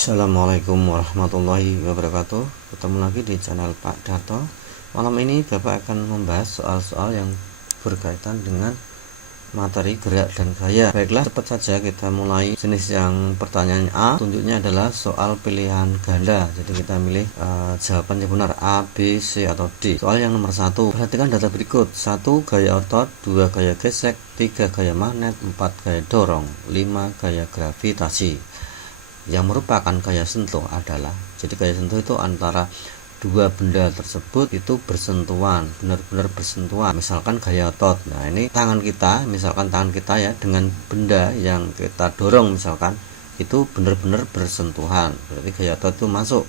Assalamualaikum warahmatullahi wabarakatuh. Ketemu lagi di channel Pak Darto. Malam ini Bapak akan membahas soal-soal yang berkaitan dengan materi gerak dan gaya. Baiklah, cepat saja kita mulai. Jenis yang pertanyaan A, tunjuknya adalah soal pilihan ganda. Jadi kita milih jawaban yang benar, A, B, C atau D. Soal yang nomor 1, perhatikan data berikut. 1 gaya otot, 2 gaya gesek, 3 gaya magnet, 4 gaya dorong, 5 gaya gravitasi. Yang merupakan gaya sentuh adalah, jadi gaya sentuh itu antara dua benda tersebut itu bersentuhan, benar-benar bersentuhan. Misalkan gaya otot, nah ini tangan kita, misalkan tangan kita ya dengan benda yang kita dorong, misalkan itu benar-benar bersentuhan, berarti gaya otot itu masuk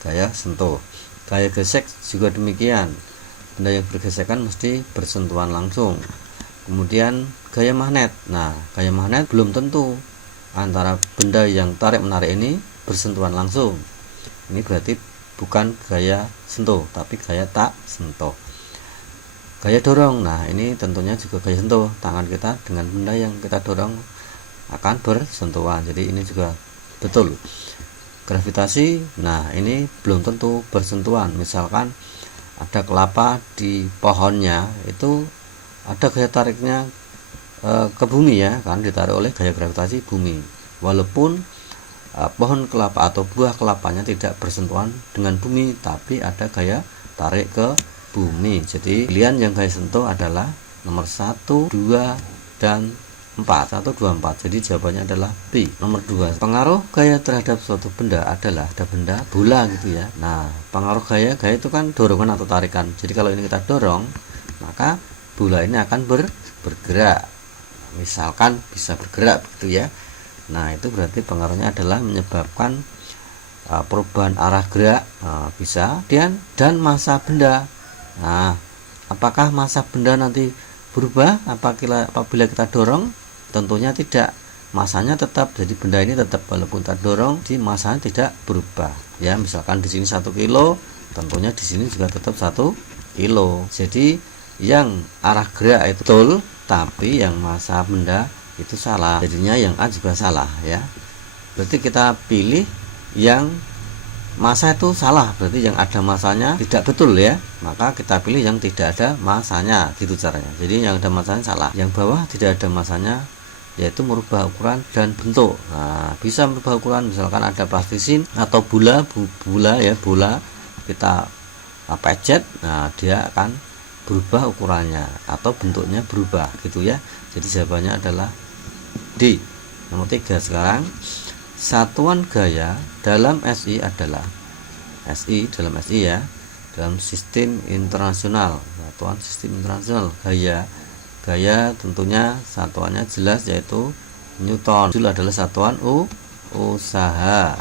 gaya sentuh. Gaya gesek juga demikian, benda yang bergesekan mesti bersentuhan langsung. Kemudian gaya magnet, nah gaya magnet belum tentu antara benda yang tarik menarik ini bersentuhan langsung, ini berarti bukan gaya sentuh tapi gaya tak sentuh. Gaya dorong, nah ini tentunya juga gaya sentuh, tangan kita dengan benda yang kita dorong akan bersentuhan, jadi ini juga betul. Gravitasi, nah ini belum tentu bersentuhan, misalkan ada kelapa di pohonnya, itu ada gaya tariknya ke bumi ya, kan ditarik oleh gaya gravitasi bumi, walaupun pohon kelapa atau buah kelapanya tidak bersentuhan dengan bumi, tapi ada gaya tarik ke bumi. Jadi pilihan yang gaya sentuh adalah nomor 1, 2, dan 4. 1, 2, 4. Jadi jawabannya adalah B. Nomor 2, pengaruh gaya terhadap suatu benda adalah, ada benda bola gitu ya. Nah, pengaruh gaya itu kan dorongan atau tarikan. Jadi kalau ini kita dorong, maka bola ini akan bergerak. Misalkan bisa bergerak begitu ya. Nah, itu berarti pengaruhnya adalah menyebabkan perubahan arah gerak, bisa dan massa benda. Nah, apakah massa benda nanti berubah apabila kita dorong? Tentunya tidak. Massanya tetap, jadi benda ini tetap walaupun kita dorong, di massanya tidak berubah. Ya, misalkan di sini 1 kilo, tentunya di sini juga tetap 1 kilo. Jadi yang arah gerak itu betul, tapi yang massa benda itu salah, jadinya yang A juga salah ya. Berarti kita pilih yang massa itu salah, berarti yang ada massanya tidak betul ya, maka kita pilih yang tidak ada massanya, gitu caranya. Jadi yang ada massanya salah, yang bawah tidak ada massanya, yaitu merubah ukuran dan bentuk. Nah, bisa merubah ukuran, misalkan ada plastisin atau bola ya, bola kita pecet, nah dia akan berubah ukurannya atau bentuknya berubah gitu ya. Jadi jawabannya adalah D. Nomor 3 sekarang, satuan gaya dalam SI adalah, SI dalam SI ya, dalam sistem internasional, satuan sistem internasional gaya tentunya satuannya jelas yaitu Newton. Joule adalah satuan usaha.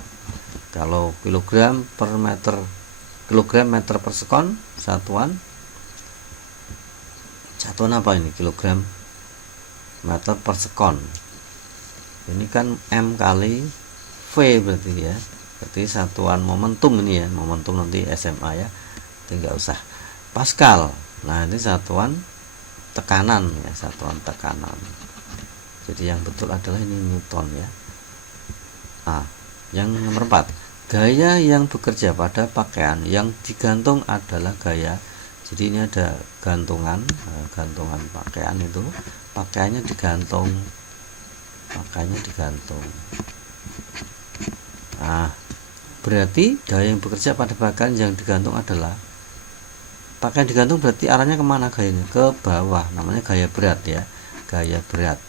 Kalau kilogram meter per sekon, satuan apa ini? Kilogram meter per sekon. Ini kan M kali V berarti ya. Berarti satuan momentum ini ya, momentum nanti SMA ya. Itu enggak usah. Pascal. Nah, ini satuan tekanan ya, satuan tekanan. Jadi yang betul adalah ini Newton ya. Nah, yang nomor 4, gaya yang bekerja pada pakaian yang digantung adalah gaya. Jadi ini ada gantungan pakaian, itu pakaiannya digantung. Nah, berarti gaya yang bekerja pada pakaian yang digantung adalah, pakaian digantung berarti arahnya kemana gayanya? Ke bawah, namanya gaya berat ya, gaya berat.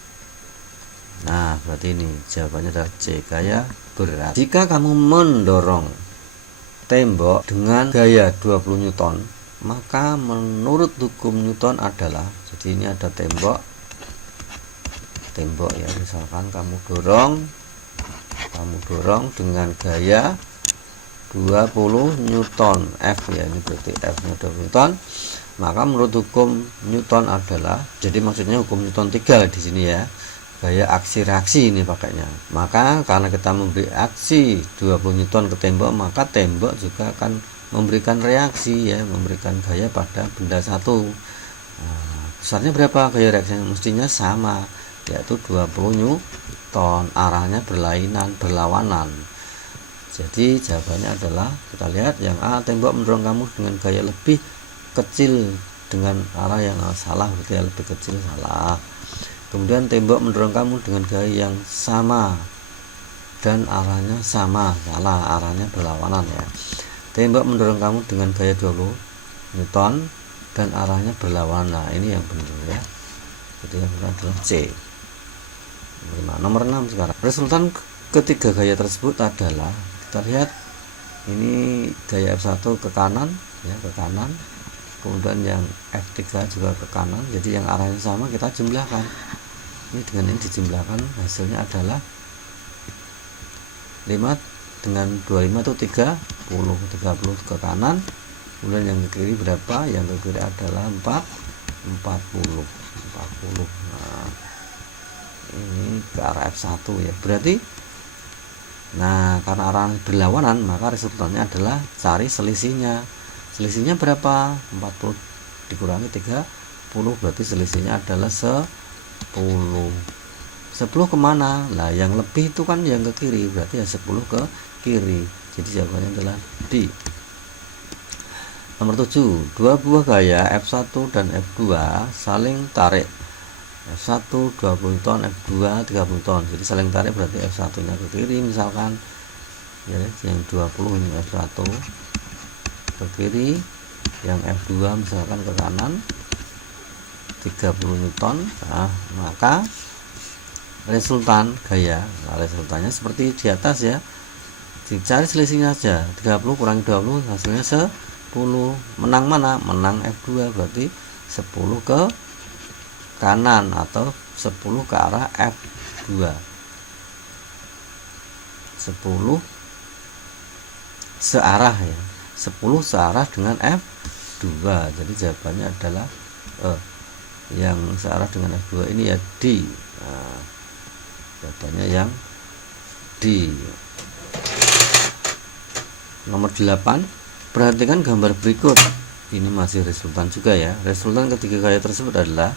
Nah, berarti ini jawabannya adalah C, gaya berat. Jika kamu mendorong tembok dengan gaya 20 Newton, maka menurut hukum Newton adalah, jadi ini ada tembok ya, misalkan kamu dorong dengan gaya 20 Newton F ya, ini berarti F nya 20 Newton, maka menurut hukum Newton adalah, jadi maksudnya hukum Newton 3 di sini ya, gaya aksi reaksi ini pakainya. Maka karena kita memberi aksi 20 Newton ke tembok, maka tembok juga akan memberikan reaksi ya, memberikan gaya pada benda satu. Nah, besarnya berapa gaya reaksinya? Mestinya sama, yaitu 20 Newton, arahnya berlawanan. Jadi jawabannya adalah, kita lihat yang A, tembok mendorong kamu dengan gaya lebih kecil dengan arah yang salah, berarti lebih kecil salah. Kemudian tembok mendorong kamu dengan gaya yang sama dan arahnya sama, salah, arahnya berlawanan ya. Tembok mendorong kamu dengan gaya 20 Newton dan arahnya berlawanan. Nah, ini yang benar ya. Jadi yang benar adalah C. Nomor 6 sekarang. Resultan ketiga gaya tersebut adalah, kita lihat ini gaya F1 ke kanan ya, ke kanan. Kemudian yang F3 juga ke kanan. Jadi yang arahnya sama kita jumlahkan. Ini dengan ini dijumlahkan, hasilnya adalah 5 dengan 25 itu 30 ke kanan. Kemudian yang ke kiri berapa? Yang ke kiri adalah 40. Nah, ini ke arah F1 ya. Berarti karena arah berlawanan, maka resultannya adalah cari selisihnya. Selisihnya berapa? 40 dikurangi 30, berarti selisihnya adalah 10 kemana? Lah yang lebih itu kan yang ke kiri, berarti ya 10 ke kiri. Jadi jawabannya adalah D. Nomor 7, dua buah gaya F1 dan F2 saling tarik. F1 20 ton, F2 30 ton. Jadi saling tarik berarti F1 nya ke kiri misalkan ya, yang 20 ini F1 ke kiri, yang F2 misalkan ke kanan 30 Newton. Nah, maka resultan gaya, resultannya seperti di atas ya, dicari selisihnya saja. 30 kurangi 20 hasilnya 10. Menang mana? Menang F2, berarti 10 ke kanan atau 10 ke arah F2. 10 searah ya, 10 searah dengan F2. Jadi jawabannya adalah yang searah dengan F2 ini ya D. Nah, jawabannya yang D. Nomor 8, perhatikan gambar berikut. Ini masih resultan juga ya. Resultan ketiga gaya tersebut adalah,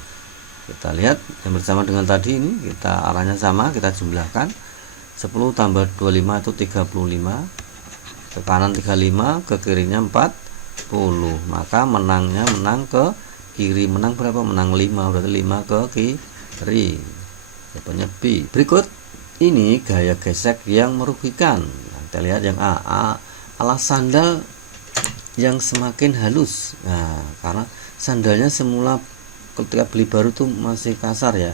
kita lihat yang bersama dengan tadi ini, kita arahnya sama, kita jumlahkan. 10 tambah 25 itu 35, ke kanan 35, ke kirinya 40. Maka menangnya menang ke kiri. Menang berapa? Menang 5, berarti 5 ke kiri. Jawabannya B. Berikut ini gaya gesek yang merugikan. Nah, kita lihat yang A, alas sandal yang semakin halus. Nah, karena sandalnya semula ketika beli baru tuh masih kasar ya,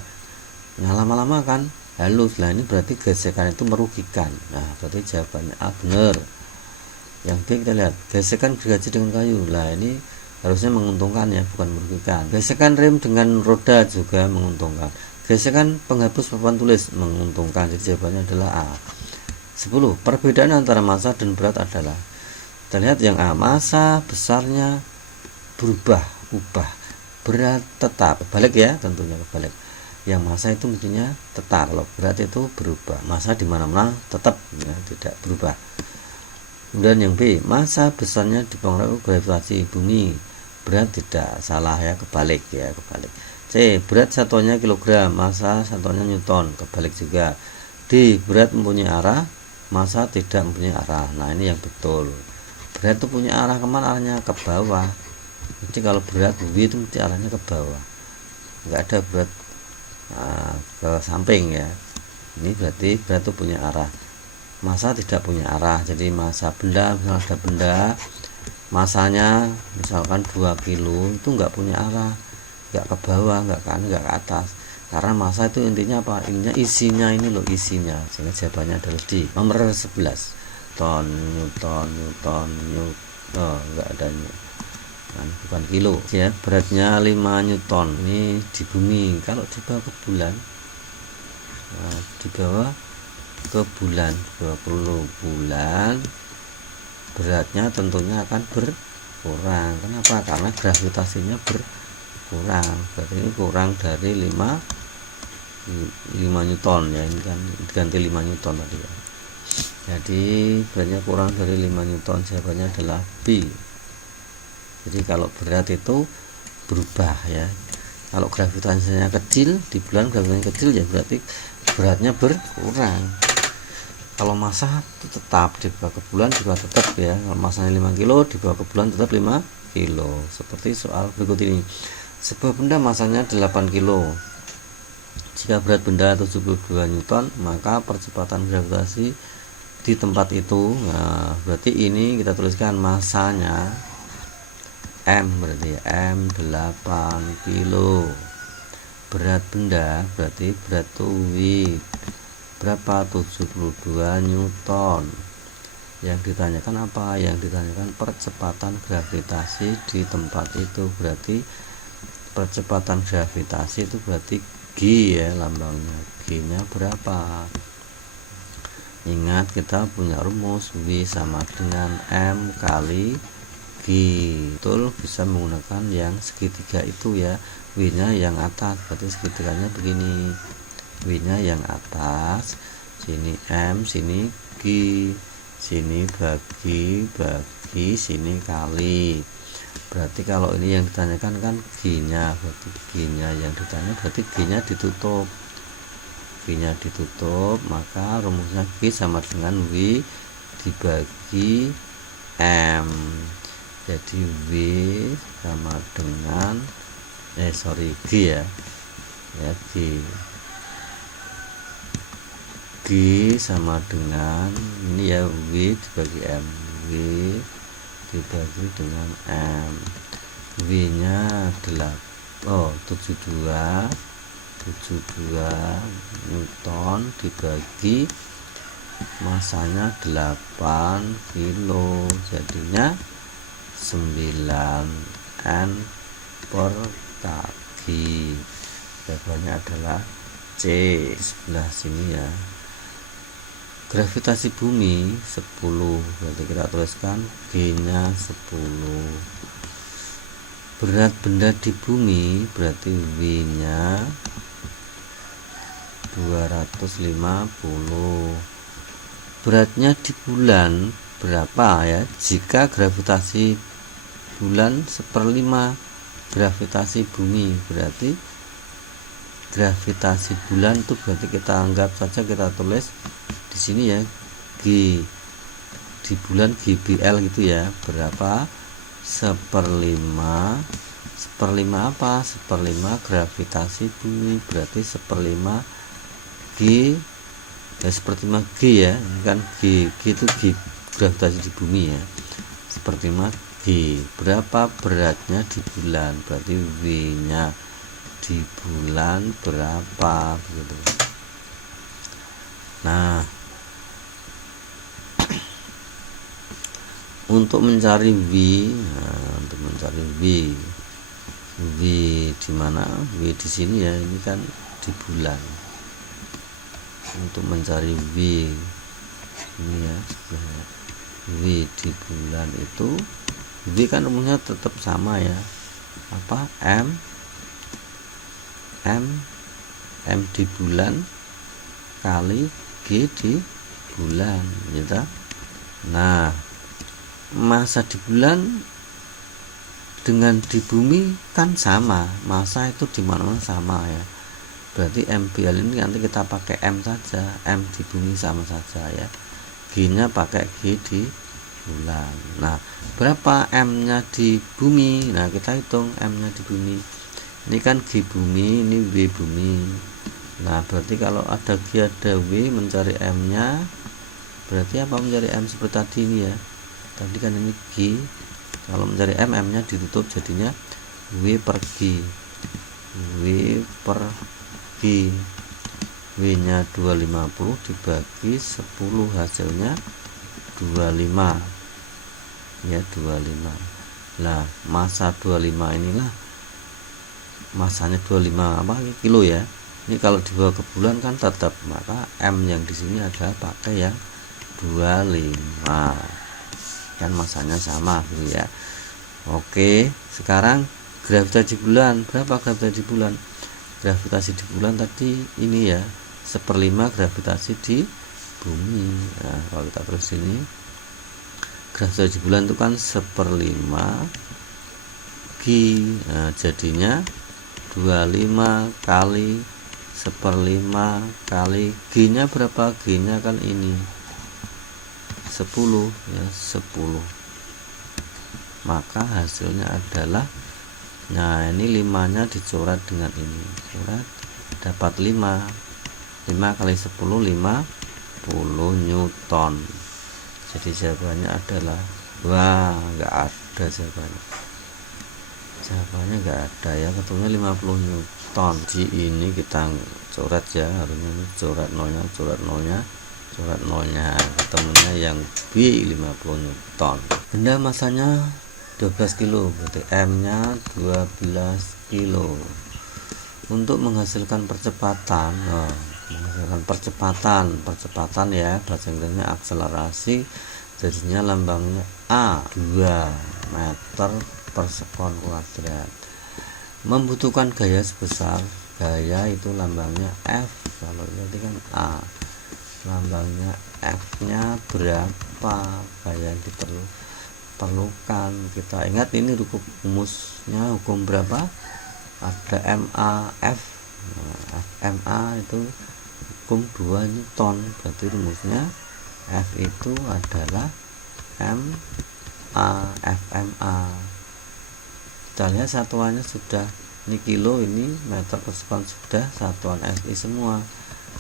nah lama-lama kan halus. Nah, ini berarti gesekan itu merugikan. Nah, berarti jawabannya A benar. Yang B kita lihat, gesekan gergaji dengan kayu. Nah, ini harusnya menguntungkan ya, bukan merugikan. Gesekan rem dengan roda juga menguntungkan. Gesekan penghapus papan tulis menguntungkan. Jadi jawabannya adalah A. 10. Perbedaan antara massa dan berat adalah, kita lihat yang A, massa besarnya ubah, berat tetap. Balik ya, tentunya kebalik. Yang massa itu mestinya tetap, kalau berat itu berubah. Massa di mana-mana tetap ya, tidak berubah. Kemudian yang B, massa besarnya dipengaruhi gravitasi bumi, berat tidak, salah ya, kebalik ya, kebalik. C, berat satuannya kilogram, massa satuannya newton, kebalik juga. D, berat mempunyai arah, massa tidak mempunyai arah. Nah, ini yang betul. Berat itu punya arah kemana? Arahnya ke bawah. Jadi kalau berat bumi itu mesti arahnya ke bawah, nggak ada berat ke samping ya. Ini berarti berat itu punya arah, massa tidak punya arah. Jadi massa benda, misalnya ada benda massanya misalkan 2 kilo, itu nggak punya arah, nggak ke bawah, nggak ke kanan, nggak ke atas. Karena massa itu intinya apa? Intinya isinya ini loh, isinya. Sehingga jawabannya adalah D. Nomor 11, ton, newton, nggak ada kan, bukan kilo ya. Beratnya 5 newton ini di bumi. Kalau dibawa ke bulan, nah, dibawa ke bulan 20 bulan, beratnya tentunya akan berkurang. Kenapa? Karena gravitasinya berkurang. Berarti ini kurang dari 5 newton ya. Ini kan diganti 5 newton tadi ya. Jadi beratnya kurang dari 5 newton. Jawabannya adalah B. Jadi kalau berat itu berubah ya. Kalau gravitasinya kecil, di bulan gravitasinya kecil ya berarti beratnya berkurang. kalau massa tetap dibawa ke bulan juga tetap ya, kalau massanya 5 kilo dibawa ke bulan tetap 5 kilo. Seperti soal berikut ini. Sebuah benda massanya 8 kilo. Jika berat benda 72 Newton, maka percepatan gravitasi di tempat itu. Nah, berarti ini kita tuliskan massanya M, berarti M 8 kilo. Berat benda berarti berat W berapa? 72 Newton. Yang ditanyakan apa? Yang ditanyakan percepatan gravitasi di tempat itu. Berarti percepatan gravitasi itu berarti G ya lambangnya. G nya berapa? Ingat kita punya rumus W sama dengan M kali G. Betul, bisa menggunakan yang segitiga itu ya. W nya yang atas, berarti segitiganya begini. W nya yang atas, sini M, sini G, sini bagi, sini kali. Berarti kalau ini yang ditanyakan kan G nya, berarti G nya yang ditanya berarti G nya ditutup. G nya ditutup, maka rumusnya G sama dengan W dibagi M. Jadi W sama dengan G ya. G sama dengan ini ya, W dibagi M, W dibagi dengan M. W nya 72 Newton dibagi masanya 8 kilo, jadinya 9 N per kaki. Jawabannya adalah C. Sebelah sini ya. Gravitasi bumi 10, berarti kita tuliskan G nya 10. Berat benda di bumi berarti W nya 250. Beratnya di bulan berapa ya? Jika gravitasi bulan 1/5 gravitasi bumi, berarti gravitasi bulan itu berarti kita anggap saja, kita tulis di sini ya, G di bulan GBL gitu ya. Berapa? 1/5 apa? 1/5 gravitasi bumi, berarti 1/5 G ya, 1/5 G ya, kan G itu G gravitasi di bumi ya, 1/5 G. Berapa beratnya di bulan, berarti W nya di bulan berapa gitu. Nah, untuk mencari W, W di mana? W di sini ya, ini kan di bulan. Untuk mencari W ini ya, W di bulan itu, W kan rumusnya tetap sama ya, apa? M di bulan kali G di bulan gitu. Nah, massa di bulan dengan di bumi kan sama, massa itu di mana-mana sama ya. Berarti MBL ini nanti kita pakai M saja, M di bumi sama saja ya. G nya pakai G di bulan. Nah, berapa M nya di bumi? Nah, kita hitung M nya di bumi. Ini kan G bumi, ini W bumi. Nah, berarti kalau ada G ada W, mencari M nya berarti apa? Mencari M seperti tadi ini ya. Tadi kan ini G, kalau mencari M, M nya ditutup, jadinya W per G. W per G, W nya 250 dibagi 10, hasilnya 25 ya, 25. Nah, massa 25 inilah, massanya 25 apa? Kilo ya. Ini kalau dibawa ke bulan kan tetap, maka M yang di sini adalah pakai yang 25. Kan masanya sama gitu ya. Oke, sekarang gravitasi bulan, berapa gravitasi di bulan? Gravitasi di bulan tadi ini ya, 1/5 gravitasi di bumi. Nah, kalau kita terus ini, gravitasi di bulan itu kan 1/5 G. Nah, jadinya 25 kali 1/5 kali G nya berapa? G nya kan ini 10 ya, 10. Maka hasilnya adalah, nah ini 5-nya dicoret dengan ini, coret, dapat 5 kali 10 50 Newton. Jadi jawabannya adalah, wah nggak ada jawabannya nggak ada ya, ketemunya 50 Newton. Di ini kita coret ya, harusnya coret nolnya, ketemunya yang B 50 Newton. Benda masanya 12 kilo, berarti M nya 12 kilo. Untuk menghasilkan percepatan, percepatan ya, bahasa Inggrisnya akselerasi, jadinya lambangnya A 2 meter per sekon kuadrat. Membutuhkan gaya sebesar, gaya itu lambangnya F, kalau ini kan A, lambangnya F nya berapa, gaya yang diperlukan. Kita ingat ini rumusnya hukum berapa, ada MAF. MA itu hukum 2 Newton, berarti rumusnya F itu adalah FMA. Kita lihat satuannya sudah, ini kilo, ini meter per sekon, sudah satuan SI semua,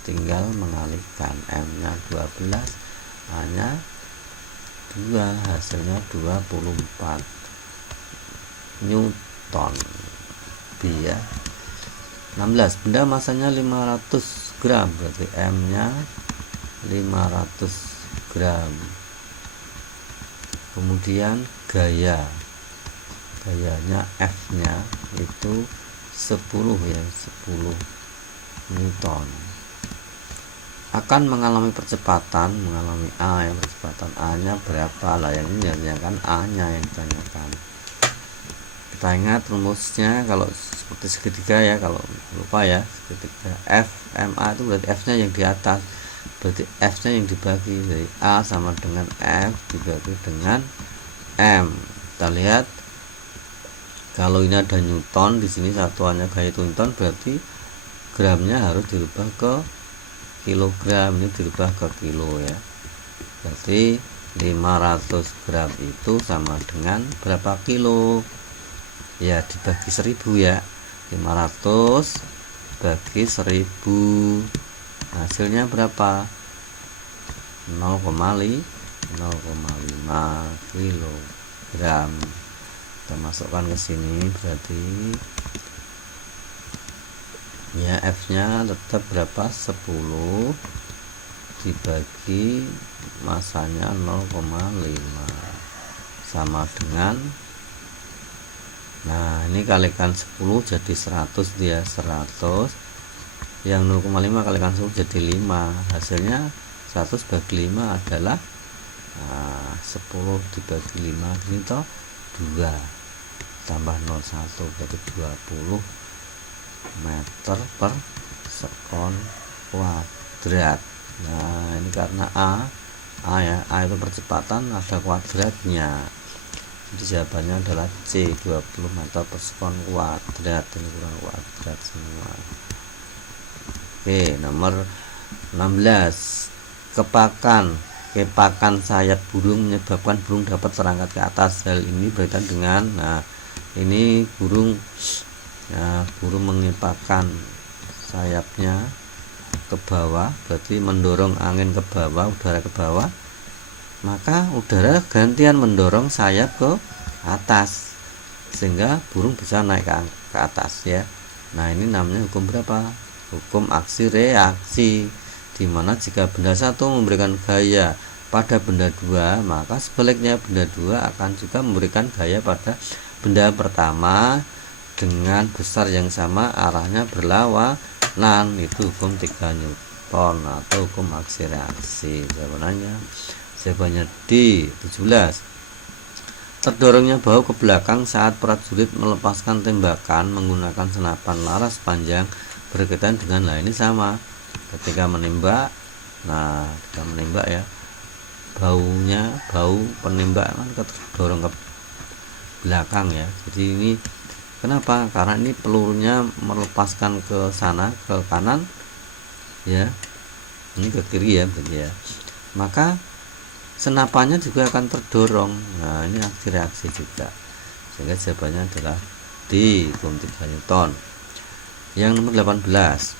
tinggal mengalihkan. M nya 12, A nya 2, hasilnya 24 Newton. B ya. 16. Benda masanya 500 gram, berarti M nya 500 gram. Kemudian gayanya F nya itu 10 ya, 10 Newton. Akan mengalami percepatan, mengalami A ya, percepatan A nya berapa lah, yang ini kan A nya yang ditanyakan. Kita ingat rumusnya kalau seperti segitiga ya, kalau lupa ya, segitiga FMA itu berarti F nya yang di atas, berarti F nya yang dibagi, dari A sama dengan F dibagi dengan M. Kita lihat kalau ini ada Newton, di sini satuannya gaya Newton, berarti gramnya harus dirubah ke kilogram, ini dirubah ke kilo ya, berarti 500 gram itu sama dengan berapa kilo ya, dibagi 1000 ya, 500 bagi 1000, hasilnya berapa, 0,5 kilogram. Kita masukkan ke sini, berarti ya F nya tetap berapa, 10 dibagi masanya 0,5 sama dengan, nah ini kalikan 10 jadi 100 dia, 100 yang 0,5 kalikan 10 jadi 5, hasilnya 100 bagi 5 adalah 10 dibagi 5 ini toh 2 tambah 01 berarti 20 meter per sekon kuadrat. Nah ini karena A ya, A itu percepatan, ada kuadratnya, jadi jawabannya adalah C 20 meter per sekon kuadrat. Ini kurang kuadrat semua. Oke, nomor 16. Kepakan sayap burung menyebabkan burung dapat terangkat ke atas. Hal ini berkaitan dengan, nah ini burung mengepakkan sayapnya ke bawah, berarti mendorong angin ke bawah, udara ke bawah, maka udara gantian mendorong sayap ke atas sehingga burung bisa naik ke atas ya. Nah ini namanya hukum berapa? Hukum aksi reaksi, dimana jika benda satu memberikan gaya pada benda dua, maka sebaliknya benda dua akan juga memberikan gaya pada benda pertama dengan besar yang sama, arahnya berlawanan. Itu hukum 3 Newton atau hukum aksi reaksi. Jawabannya D 17. Terdorongnya bahu ke belakang saat prajurit melepaskan tembakan menggunakan senapan laras panjang berkaitan dengan, nah ini sama ketika menembak. Nah ketika menembak ya, bau penembak kan terdorong ke belakang ya. Jadi ini kenapa? Karena ini pelurunya melepaskan ke sana, ke kanan ya, ini ke kiri ya, berarti ya. Maka senapannya juga akan terdorong. Nah, ini aksi reaksi juga, sehingga jawabannya adalah D, 23 Newton. Yang nomor 18,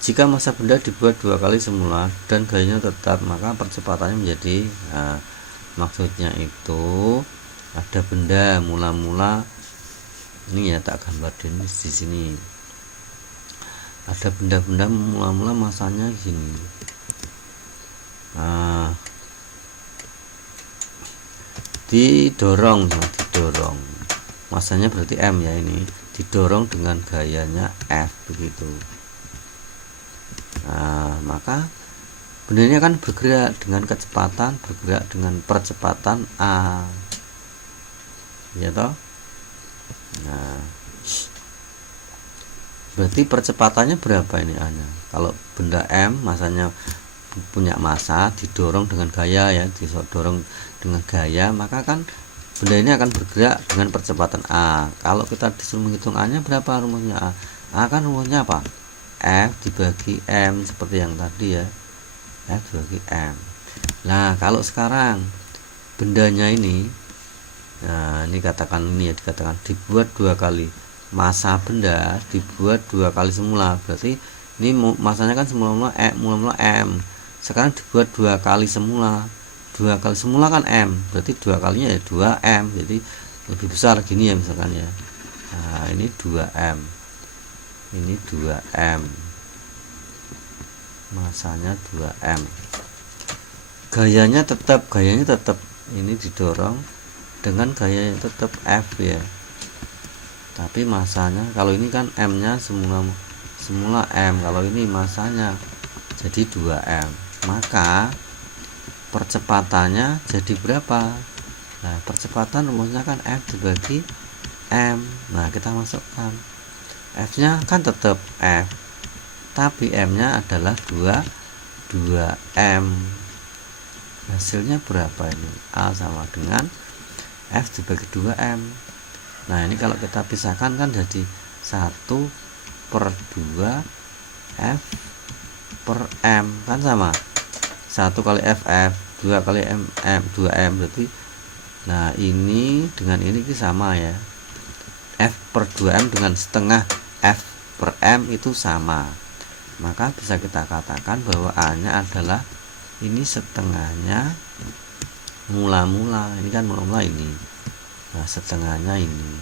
jika massa benda dibuat 2 kali semula dan gayanya tetap, maka percepatannya menjadi, nah, maksudnya itu ada benda mula-mula ini ya, tak gambar di sini. Ada benda-benda mula-mula masanya gini. Nah, didorong masanya berarti M ya, ini didorong dengan gayanya F begitu. Nah, maka benda ini akan bergerak dengan kecepatan, bergerak dengan percepatan A, ya toh. Nah, berarti percepatannya berapa ini A-nya? Kalau benda M masanya punya massa, didorong dengan gaya ya, didorong dengan gaya, maka kan benda ini akan bergerak dengan percepatan A. Kalau kita disuruh menghitung A-nya berapa rumusnya A? A kan rumusnya apa? F dibagi M, seperti yang tadi ya, F dibagi M. Nah, kalau sekarang bendanya ini, nah ini katakan ini ya, dikatakan dibuat 2 kali, massa benda dibuat 2 kali semula, berarti ini masanya kan mula-mula M, sekarang dibuat 2 kali semula. 2 kali semula kan M, berarti 2 kalinya ya 2M, jadi lebih besar gini ya misalkan ya. Nah, ini 2M, ini 2M, masanya 2M. Gayanya tetap ini didorong dengan gaya yang tetap F ya, tapi masanya kalau ini kan M nya semula M, kalau ini masanya jadi 2M, maka percepatannya jadi berapa? Nah, percepatan rumusnya kan F dibagi M. Nah, kita masukkan F nya kan tetap F, tapi M nya adalah 2M. Hasilnya berapa ini? A sama dengan F dibagi 2M. Nah, ini kalau kita pisahkan kan jadi 1/2 F per M, kan sama 1 kali FF 2 kali MM 2M, berarti nah ini dengan ini sama ya, F per 2M dengan setengah F per M itu sama, maka bisa kita katakan bahwa A nya adalah ini setengahnya mula-mula, ini kan mula-mula ini, nah setengahnya ini,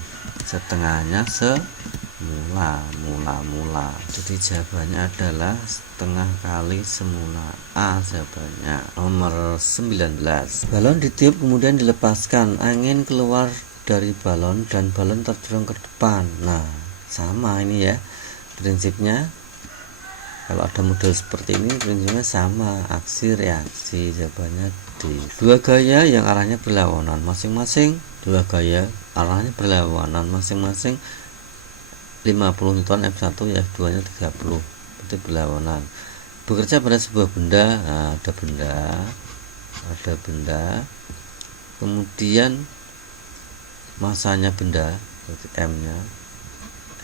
setengahnya semula, mula-mula, jadi jawabannya adalah setengah kali semula. A jawabannya. Nomor 19, balon ditiup kemudian dilepaskan, angin keluar dari balon dan balon terdorong ke depan. Nah, sama ini ya prinsipnya. Kalau ada model seperti ini prinsipnya sama, aksi reaksi, jawabannya D. Dua gaya yang arahnya berlawanan masing-masing, 50 Newton F1 ya, F2 nya 30, itu berlawanan, bekerja pada sebuah benda. Nah, ada benda, kemudian masanya benda, berarti M nya,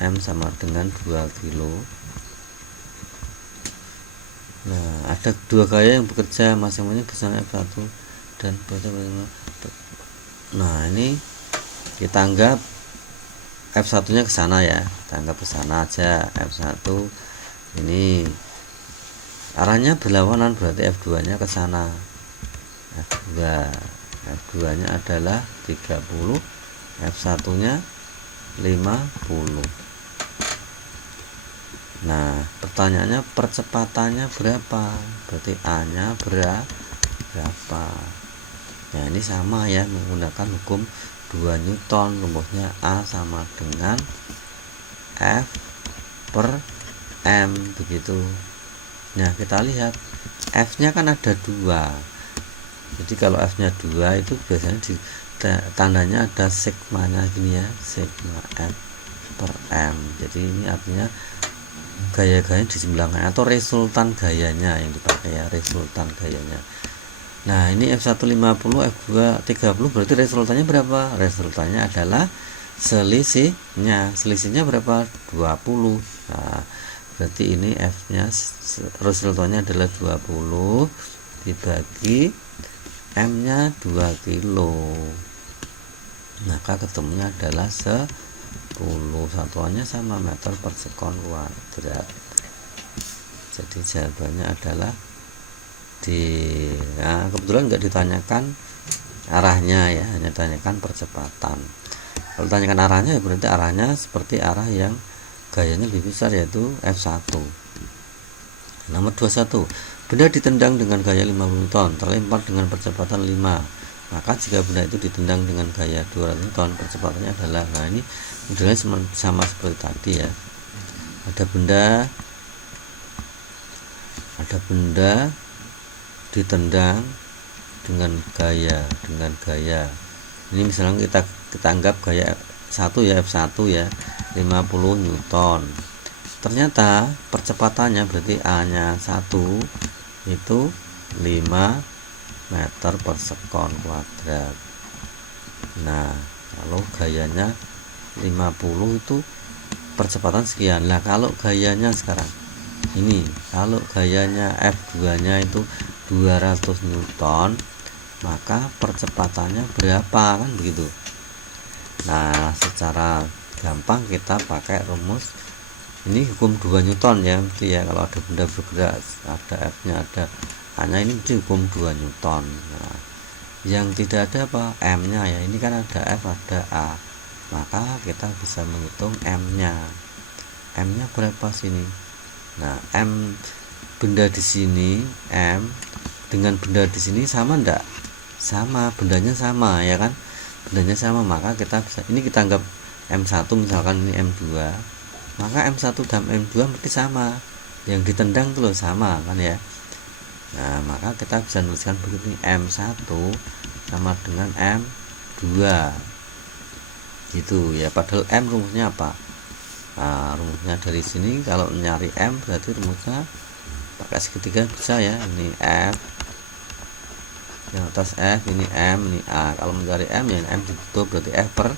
M sama dengan 2 kilo. Nah, ada dua gaya yang bekerja masing-masing bersama F1 dan nah ini kita anggap F1 nya ke sana ya, kita anggap ke sana aja. F1 ini arahnya berlawanan, berarti F2 nya ke sana. F2 nya adalah 30, F1 nya 50. Nah, pertanyaannya percepatannya berapa? Berarti A nya berapa? Ya, ini sama ya, menggunakan hukum 2 Newton, rumusnya A sama dengan F per M begitu. Nah, kita lihat F nya kan ada 2, jadi kalau F nya 2 itu biasanya di tandanya ada sigmanya gini ya, sigma F per M. Jadi ini artinya gaya-gayanya di sebelah kanan atau resultan gayanya yang dipakai ya, resultan gayanya. Nah, ini F1 50, F2 30, berarti resultannya berapa? Resultannya adalah selisihnya berapa? 20. Nah, berarti ini F nya resultannya adalah 20 dibagi M nya 2 kilo, maka ketemunya adalah 10. Satuannya sama meter per sekon kuadrat. Jadi jawabannya adalah D. Nah, kebetulan nggak ditanyakan arahnya ya, hanya tanyakan percepatan. Kalau tanyakan arahnya, berarti arahnya seperti arah yang gayanya lebih besar, yaitu F1. Nomor 21. Benda ditendang dengan gaya 50 Newton, terlempar dengan percepatan 5. Maka jika benda itu ditendang dengan gaya 200 Newton, percepatannya adalah, nah ini modelnya sama seperti tadi ya. Ada benda ditendang dengan gaya. Ini misalnya kita anggap gaya 1 ya, F1 ya, 50 Newton. Ternyata percepatannya berarti A-nya 1 itu 5 meter per sekon kuadrat. Nah, kalau gayanya 50 itu percepatan sekian. Nah, kalau gayanya sekarang ini, kalau gayanya F2 nya itu 200 Newton, maka percepatannya berapa, kan begitu. Nah, secara gampang kita pakai rumus ini, hukum 2 Newton ya mesti ya. Kalau ada benda bergerak, ada F nya, ada A nya, ini mesti hukum 2 Newton. Nah, yang tidak ada apa, M nya ya, ini kan ada F ada A, maka kita bisa menghitung M nya. M nya berapa sini? Nah, M benda di sini, M dengan benda di sini sama enggak? Sama, bendanya sama ya kan, bendanya sama, maka kita bisa, ini kita anggap M1 misalkan, ini M2, maka M1 dan M2 mesti sama, yang ditendang itu loh sama kan ya. Nah, maka kita bisa menuliskan begini, M1 sama dengan M2 gitu ya. Padahal M rumusnya apa? Nah, rumusnya dari sini kalau nyari M berarti rumusnya pakai segitiga bisa ya. Ini F, yang atas F, ini M, ini A. Kalau mencari M ya M ditutup, berarti F per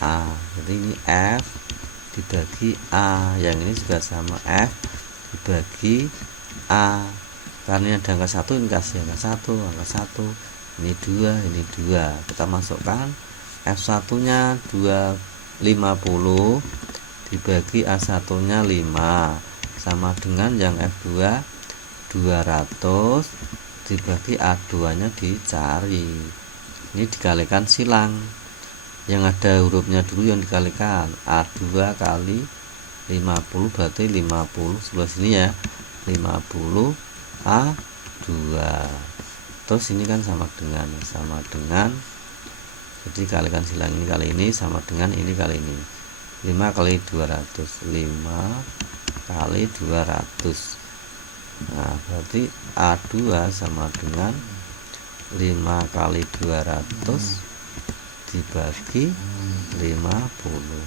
A. Jadi ini F dibagi A, yang ini juga sama, F dibagi A. Karena ini ada angka 1, ini kasih angka 1, ini 2, ini 2. Kita masukkan F1 nya 250 dibagi A1 nya 5, sama dengan yang F2 200 dibagi A2 nya dicari. Ini dikalikan silang, yang ada hurufnya dulu yang dikalikan. A2 kali 50 berarti 50 sebelah sini ya, 50 A2. Terus ini kan sama dengan jadi kalikan silang ini kali ini sama dengan ini kali ini, 5 kali 200, 5 kali 200. Nah, berarti A2 sama dengan 5 kali 200 dibagi 50.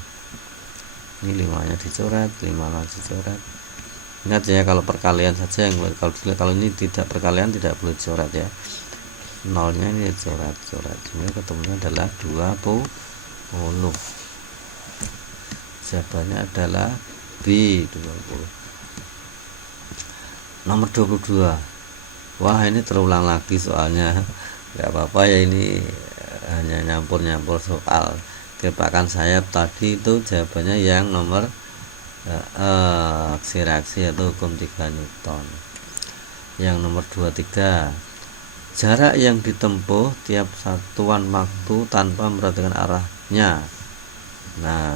Ini 5 nya dicoret, 5 lagi dicoret. Ingat ya, kalau perkalian saja yang boleh, kalau ini tidak perkalian tidak boleh dicoret ya. Nolnya ini dicoret. Sebenarnya ketemunya adalah 20. Jawabannya adalah B, 20. Nomor 22. Wah, ini terulang lagi soalnya. Gak apa-apa ya, ini hanya nyampur soal. Kepakan sayap tadi itu jawabannya yang nomor aksi reaksi atau hukum 3 Newton. Yang nomor 23. Jarak yang ditempuh tiap satuan waktu tanpa memperhatikan arahnya. Nah,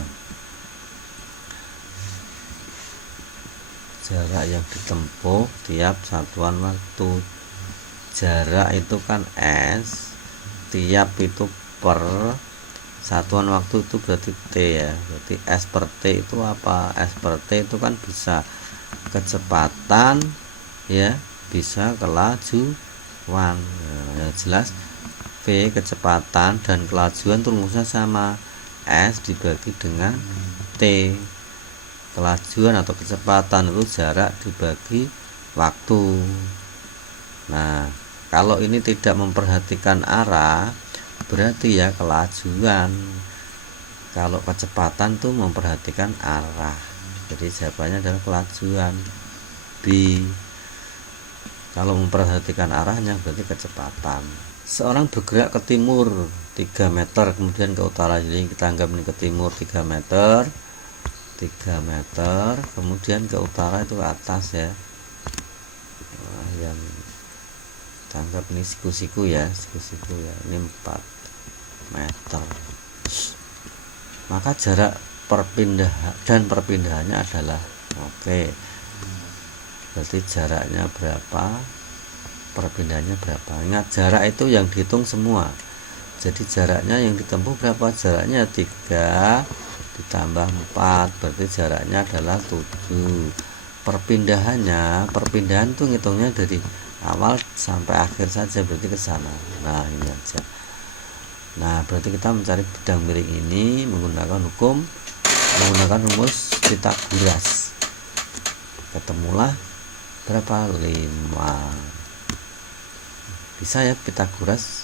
jarak yang ditempuh tiap satuan waktu, jarak itu kan S, tiap itu per satuan waktu itu berarti T ya. Berarti S per T itu apa? S per T itu kan bisa kecepatan ya, bisa kelajuan. Nah, jelas V kecepatan dan kelajuan itu rumusnya sama, S dibagi dengan T. Kelajuan atau kecepatan itu jarak dibagi waktu. Nah, kalau ini tidak memperhatikan arah berarti ya kelajuan. Kalau kecepatan tuh memperhatikan arah, jadi jawabannya adalah kelajuan, B. Kalau memperhatikan arahnya berarti kecepatan. seorang bergerak ke timur 3 meter, kemudian ke utara. Jadi kita anggap ini ke timur 3 meter, kemudian ke utara itu ke atas ya. Nah, yang kita anggap ini siku-siku ya, ini 4 meter. Maka jarak perpindahannya adalah berarti jaraknya berapa, perpindahannya berapa. Ingat, jarak itu yang dihitung semua. Jadi jaraknya yang ditempuh berapa? Jaraknya 3 ditambah 4, berarti jaraknya adalah 7. Perpindahan itu ngitungnya dari awal sampai akhir saja, berarti ke sana. Nah, ini aja. Nah, berarti kita mencari bidang miring ini menggunakan rumus Pythagoras. Ketemulah berapa? 5. Bisa ya Pythagoras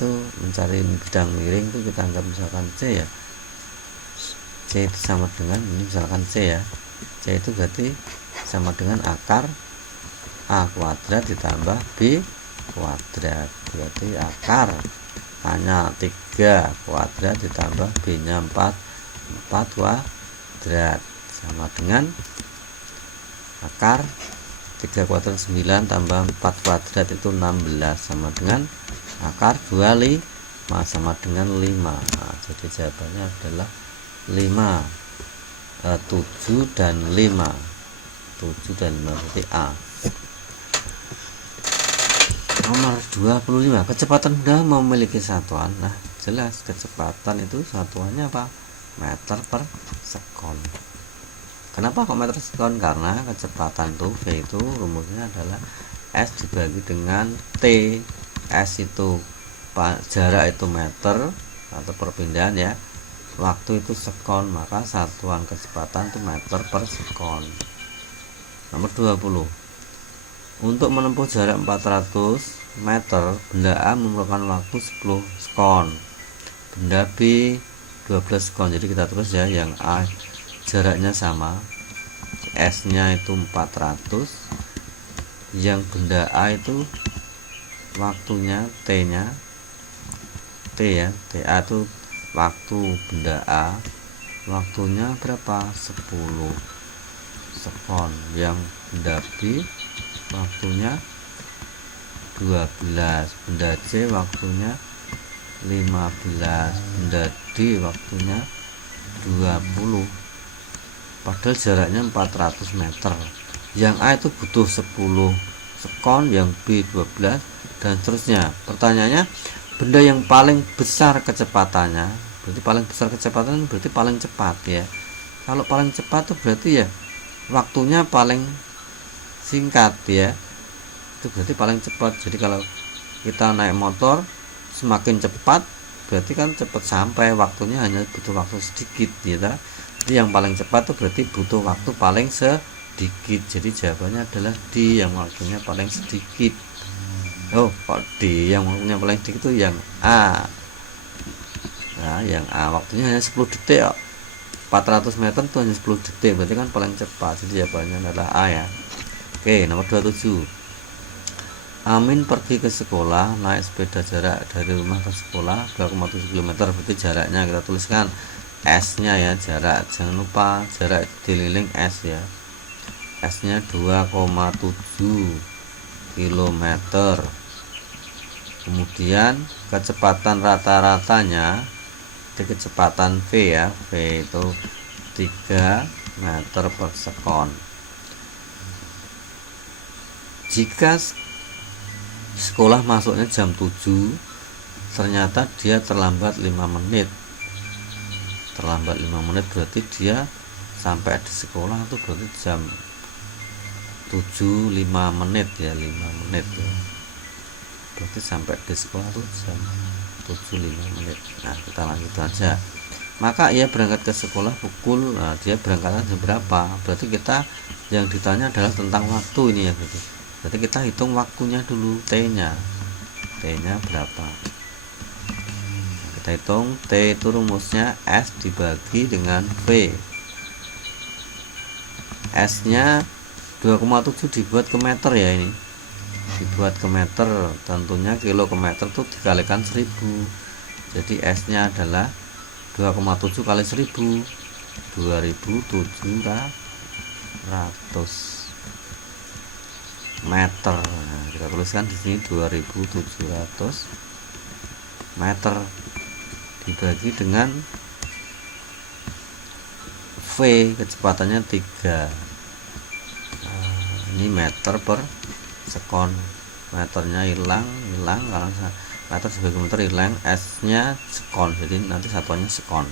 tuh mencari bidang miring tuh kita anggap misalkan C ya. C itu sama dengan ini, misalkan C ya. C itu berarti sama dengan akar A kuadrat ditambah B kuadrat, berarti akar A-nya 3 kuadrat ditambah B-nya 4 kuadrat sama dengan akar 3 kuadrat 9 tambah 4 kuadrat itu 16 sama dengan akar 25 sama dengan 5. Nah, jadi jawabannya adalah 5, 7 dan 5, berarti A. Nomor 25, kecepatan benda memiliki satuan. Nah, jelas kecepatan itu satuannya apa? Meter per sekon. Kenapa kok meter per sekon? Karena kecepatan itu V itu rumusnya adalah S dibagi dengan T. S itu jarak itu meter atau perpindahan ya. Waktu itu sekon, maka satuan kecepatan itu meter per sekon. Nomor 20. Untuk menempuh jarak 400 meter, benda A memerlukan waktu 10 sekon, benda B 12 sekon. Jadi kita terus ya, yang A jaraknya sama, S nya itu 400, yang benda A itu waktunya T ya, TA itu waktu benda A, waktunya berapa? 10 sekon. Yang benda B waktunya 12, benda C waktunya 15, benda D waktunya 20. Padahal jaraknya 400 meter. Yang A itu butuh 10 sekon, yang B 12 dan seterusnya. Pertanyaannya, benda yang paling besar kecepatannya, berarti paling besar kecepatan berarti paling cepat ya. Kalau paling cepat itu berarti ya waktunya paling singkat ya, itu berarti paling cepat. Jadi kalau kita naik motor semakin cepat berarti kan cepat sampai, waktunya hanya butuh waktu sedikit ya. Jadi yang paling cepat itu berarti butuh waktu paling sedikit. Jadi jawabannya adalah D, yang waktunya paling sedikit. Oh, kok D yang waktunya paling sedikit itu yang A. Nah, yang A waktunya hanya 10 detik kok. 400 meter itu hanya 10 detik, berarti kan paling cepat. Jadi jawabannya adalah A ya. Oke, nomor 27. Amin pergi ke sekolah naik sepeda jarak dari rumah ke sekolah 2,7 km, berarti jaraknya kita tuliskan S nya ya, jarak, jangan lupa jarak dililing S ya. S nya 2,7 km. Kemudian kecepatan rata-ratanya di kecepatan V ya, V itu 3 meter per sekon. Jika sekolah masuknya jam 7, ternyata dia terlambat 5 menit. Terlambat 5 menit berarti dia sampai di sekolah itu berarti jam 7 5 menit ya, 5 menit ya. Berarti sampai di sekolah itu jam 7 5 menit. Nah, kita lanjut aja. Maka ia berangkat ke sekolah pukul, nah dia berangkatnya jam berapa? Berarti kita yang ditanya adalah tentang waktu ini ya, berarti kita hitung waktunya dulu, T-nya berapa. Kita hitung T itu rumusnya S dibagi dengan V. S nya 2,7 dibuat ke meter ya, ini dibuat ke meter, tentunya kilo ke meter tuh dikalikan 1000. Jadi S nya adalah 2,7 kali 1000, 2700 meter. Nah, kita tuliskan di sini 2700 meter dibagi dengan V, kecepatannya 3. Ini meter per sekon, meternya hilang karena meter sebagai meter hilang, S nya sekon, jadi nanti satuannya sekon.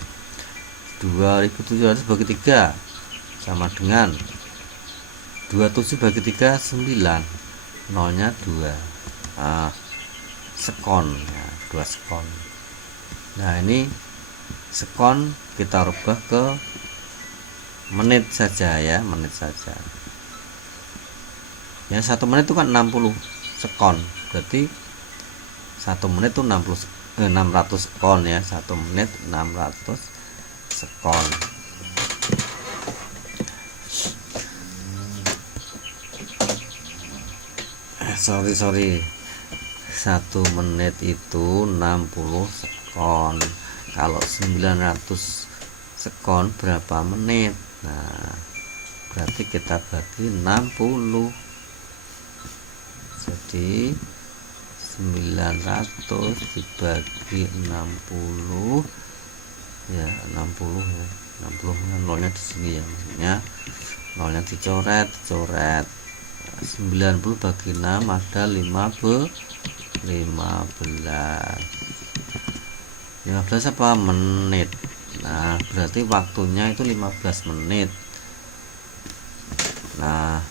2700 bagi 3 sama dengan 27 bagi 3 9, nolnya 2. Sekon ya, 2 sekon. Nah, ini sekon kita rubah ke menit saja ya, menit saja ya. 1 menit itu kan 60 sekon, berarti 1 menit itu 600 sekon ya. 1 menit 600 sekon. Sorry 1 menit itu 60 sekon. Kalau 900 sekon berapa menit? Nah, berarti kita bagi 60. Jadi 900 dibagi 60 ya, 60 ya. 60 nolnya di sini ya, maksudnya nolnya dicoret. 90 bagi 6 ada 15 apa menit. Nah, berarti waktunya itu 15 menit. Nah,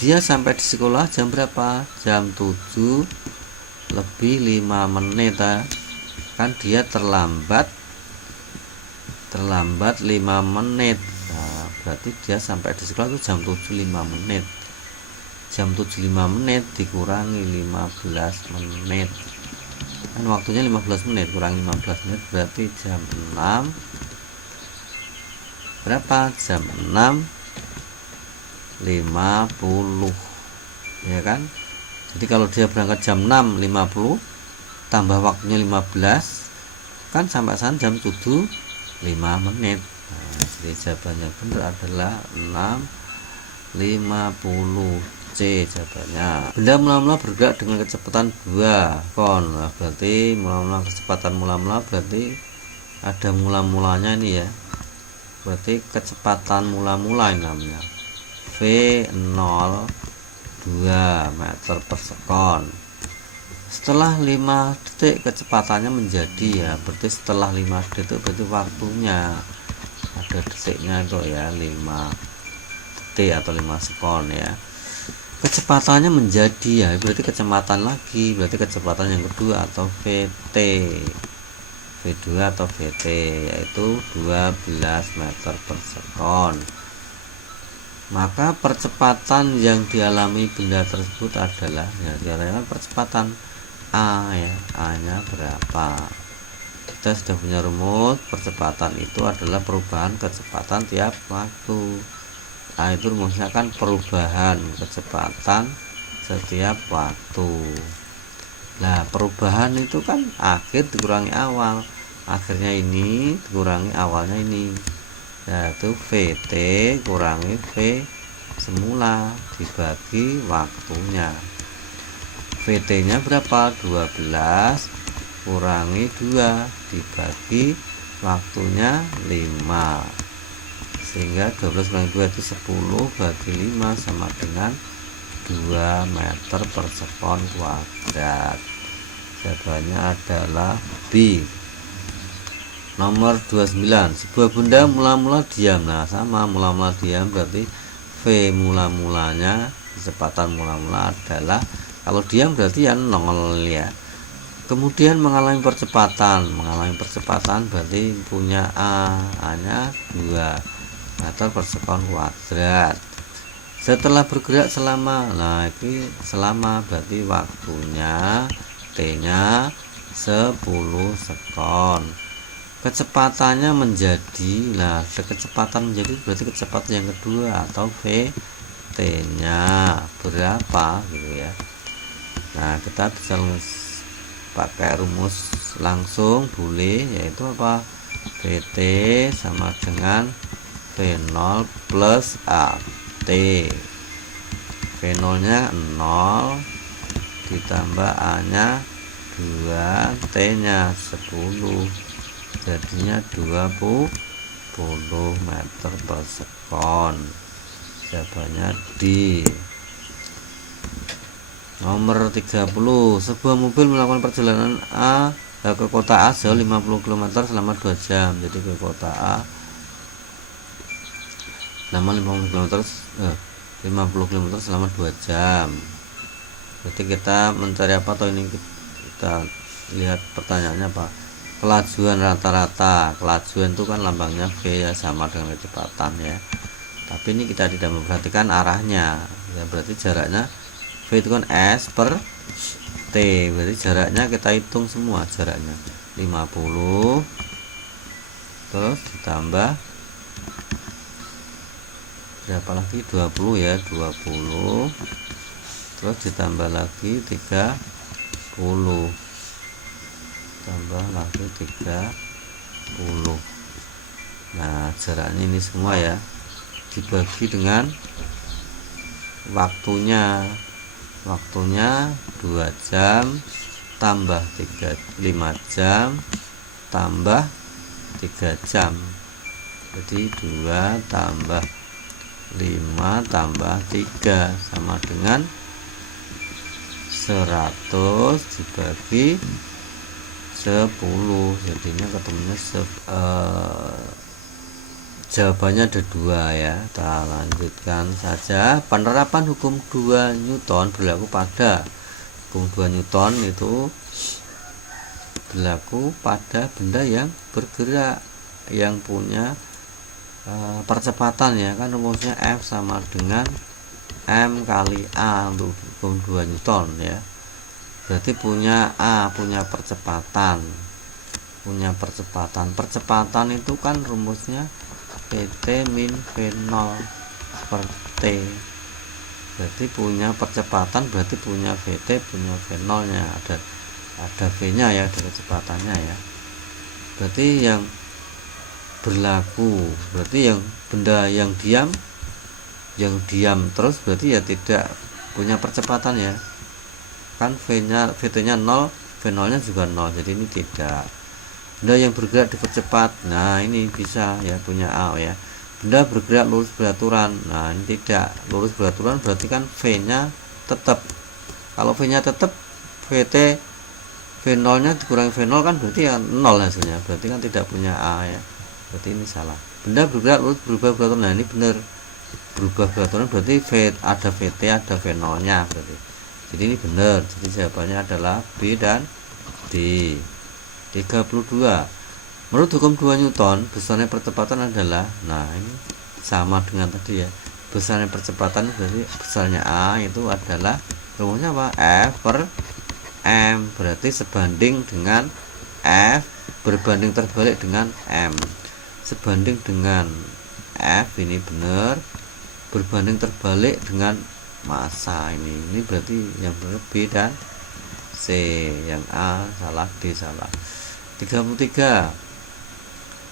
dia sampai di sekolah jam berapa? Jam 7 lebih 5 menit ya. Kan dia terlambat 5 menit. Nah, berarti dia sampai di sekolah itu jam 7 5 menit. Jam 7 5 menit dikurangi 15 menit. Kan waktunya 15 menit, kurangi 15 menit berarti jam 6 berapa? Jam 6.50 ya kan. Jadi kalau dia berangkat jam 6.50 tambah waktunya 15, kan sampai sana jam 7 5 menit. Nah, jadi jawabannya benar adalah 6.50. C jawabannya. Benda mula-mula bergerak dengan kecepatan 2 kon. Nah, berarti kecepatan mula-mula berarti ada mula-mulanya ini ya. Berarti kecepatan mula-mula ini namanya V0 2 meter per sekon. Setelah 5 detik kecepatannya menjadi ya, berarti setelah 5 detik berarti waktunya ada detiknya itu ya, 5 detik atau 5 sekon ya. Kecepatannya menjadi ya, berarti kecepatan lagi, berarti kecepatan yang kedua atau VT, V2 atau VT, yaitu 12 meter per sekon. Maka percepatan yang dialami benda tersebut adalah ya, dialami percepatan A ya, A nya berapa. Kita sudah punya rumus, percepatan itu adalah perubahan kecepatan tiap waktu. A itu rumusnya kan perubahan kecepatan setiap waktu. Nah, perubahan itu kan akhir dikurangi awal, akhirnya ini dikurangi awalnya ini, yaitu VT kurangi V semula dibagi waktunya. VT nya berapa? 12 kurangi 2 dibagi waktunya 5, sehingga 12 kurangi 2 itu 10 bagi 5 sama dengan 2 meter per sekon kuadrat. Jawabannya adalah B. Nomor 29, sebuah benda mula-mula diam. Nah, sama, mula-mula diam berarti V mula-mulanya, kecepatan mula-mula adalah, kalau diam berarti ya 0 ya. Kemudian mengalami percepatan berarti punya A nya 2 meter per sekon kuadrat. Setelah bergerak selama, nah ini selama berarti waktunya T nya 10 sekon. Kecepatannya menjadi, nah kecepatan menjadi berarti kecepatan yang kedua atau VT, T-nya berapa gitu ya. Nah, kita bisa pakai rumus langsung boleh, yaitu apa? VT sama dengan V0 plus AT. V0 nya 0 ditambah A nya 2, T nya 10, jadinya 20 meter per sekon. Jawabannya D. Nomor 30, sebuah mobil melakukan perjalanan ke kota A sejauh 50 km selama 2 jam. Jadi ke kota A selama 50 km selama 2 jam. Berarti kita mencari apa, atau ini kita lihat pertanyaannya apa? Kelajuan rata-rata. Kelajuan itu kan lambangnya V ya, sama dengan kecepatan ya. Tapi ini kita tidak memperhatikan arahnya ya, berarti jaraknya V itu kan S per T, berarti jaraknya kita hitung semua, jaraknya 50 terus ditambah berapa lagi, 20 ya, 20 terus ditambah lagi 30 tambah lagi 30. Nah, jaraknya ini semua ya dibagi dengan waktunya 2 jam tambah 5 jam tambah 3 jam, jadi 2 tambah 5 tambah 3 sama dengan 100 dibagi 10, jadinya ketemunya jawabannya ada 2 ya. Kita lanjutkan saja. Penerapan hukum 2 Newton berlaku pada hukum 2 Newton itu berlaku pada benda yang bergerak yang punya percepatan ya, kan rumusnya F sama dengan M kali A untuk hukum 2 Newton ya. Berarti punya A, punya percepatan. Percepatan itu kan rumusnya PT min V0 per T. Berarti punya percepatan, berarti punya VT, punya V0 nya, ada V nya ya, ada kecepatannya ya. Berarti yang berlaku, berarti yang benda yang diam terus berarti ya tidak punya percepatan ya, kan VT nya 0, V0 nya juga 0, jadi ini tidak. Benda yang bergerak dipercepat, nah ini bisa ya, punya A ya. Benda bergerak lurus beraturan, nah ini tidak. Lurus beraturan berarti kan V nya tetap. Kalau V nya tetap, VT V0 nya dikurangi V0 kan berarti ya 0 hasilnya, berarti kan tidak punya A ya. Berarti ini salah. Benda bergerak lurus berubah beraturan, nah ini benar, berubah beraturan berarti ada VT ada V0 nya berarti. Jadi ini benar, jadi jawabannya adalah B dan D. 32. Menurut hukum 2 Newton, besarnya percepatan adalah, nah ini sama dengan tadi ya, besarnya percepatan berarti besarnya A itu adalah rumusnya apa? F per M, berarti sebanding dengan F berbanding terbalik dengan M. Sebanding dengan F ini benar, berbanding terbalik dengan massa ini berarti yang benar B dan C, yang A salah, D salah. 33.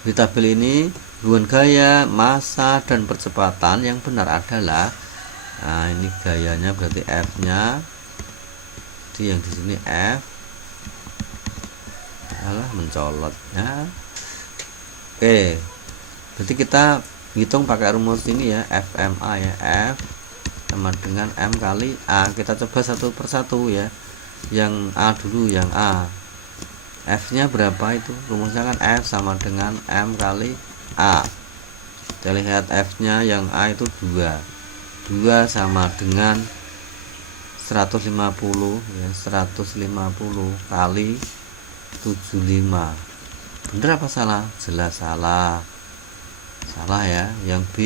Di tabel ini hubungan gaya, massa dan percepatan yang benar adalah, nah ini gayanya berarti F nya, jadi yang di sini F adalah mencolot ya. Oke, berarti kita hitung pakai rumus ini ya, FMA ya, F sama dengan M kali A. Kita coba satu persatu ya. Yang A dulu, yang A, F nya berapa itu? Rumusnya kan F sama dengan M kali A. Kita lihat F nya yang A itu 2 sama dengan 150 ya, 150 kali 75. Bener apa salah? Jelas salah ya. Yang B,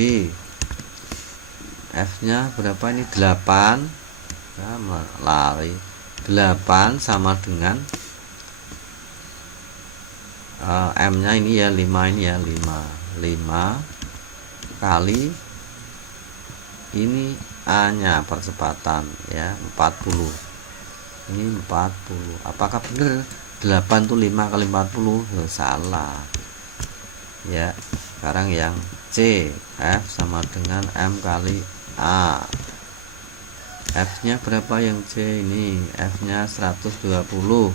F nya berapa ini? 8 ya, lari 8 sama dengan M nya ini ya 5, ini ya 5 kali ini A nya percepatan ya 40. Ini 40. Apakah benar 8 itu 5 kali 40? Salah ya. Sekarang yang C, F sama dengan M kali A. F nya berapa yang C ini? F nya 120.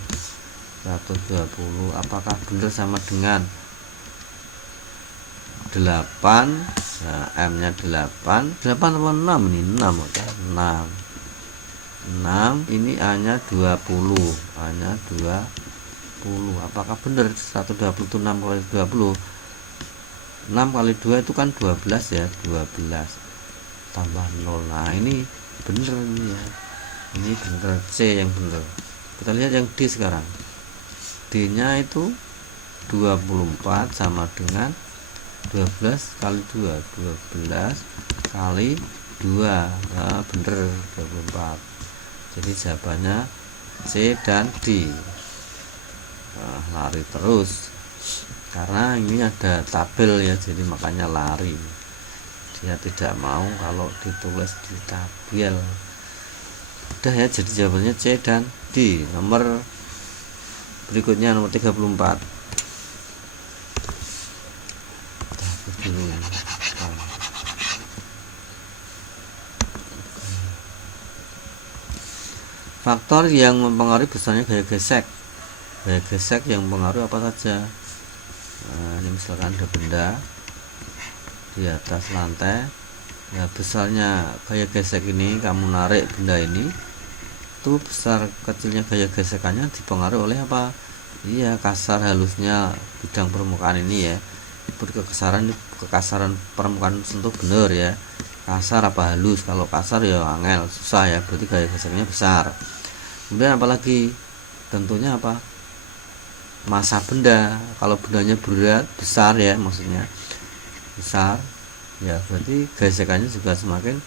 Apakah benar sama dengan 8? Nah, M nya 8 atau 6 ini? 6 oke. 6 ini A nya 20. A nya 20. Apakah benar 120 itu 6 kali 20? 6 kali 2 itu kan 12 ya, 12 tambah 0. Nah ini bener ini ya, ini bener, C yang bener. Kita lihat yang D sekarang. D nya itu 24 sama dengan 12 kali 2, 12 kali 2. Nah bener 24. Jadi jawabannya C dan D. Nah, lari terus karena ini ada tabel ya, jadi makanya lari. Dia tidak mau kalau ditulis di tabel. Udah ya, jadi jawabannya C dan D. Nomor berikutnya nomor 34. Faktor yang mempengaruhi besarnya gaya gesek. Gaya gesek yang mempengaruhi apa saja? Nah, ini misalkan ada benda di atas lantai ya, besarnya gaya gesek ini, kamu narik benda ini, itu besar kecilnya gaya gesekannya dipengaruhi oleh apa? Iya, kasar halusnya bidang permukaan ini ya. Kekasaran permukaan sentuh bener ya, kasar apa halus. Kalau kasar ya angel, susah ya, berarti gaya geseknya besar. Kemudian apalagi? Tentunya apa? Massa benda. Kalau bendanya berat, besar ya, maksudnya besar ya, berarti gesekannya juga semakin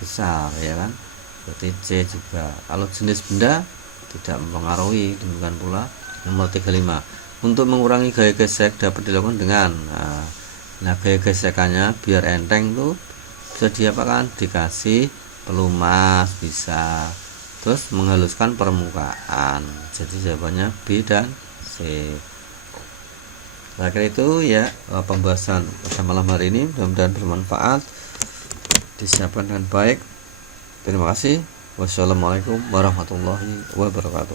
besar ya kan. Berarti C juga. Kalau jenis benda tidak mempengaruhi. Demikian pula nomor 35. Untuk mengurangi gaya gesek dapat dilakukan dengan nah gaya gesekannya biar enteng tuh bisa diapakan? Dikasih pelumas bisa, terus menghaluskan permukaan. Jadi jawabannya B dan C. Nah, kira itu ya pembahasan pada malam hari ini, mudah-mudahan bermanfaat, disiapkan dengan baik. Terima kasih. Wassalamualaikum warahmatullahi wabarakatuh.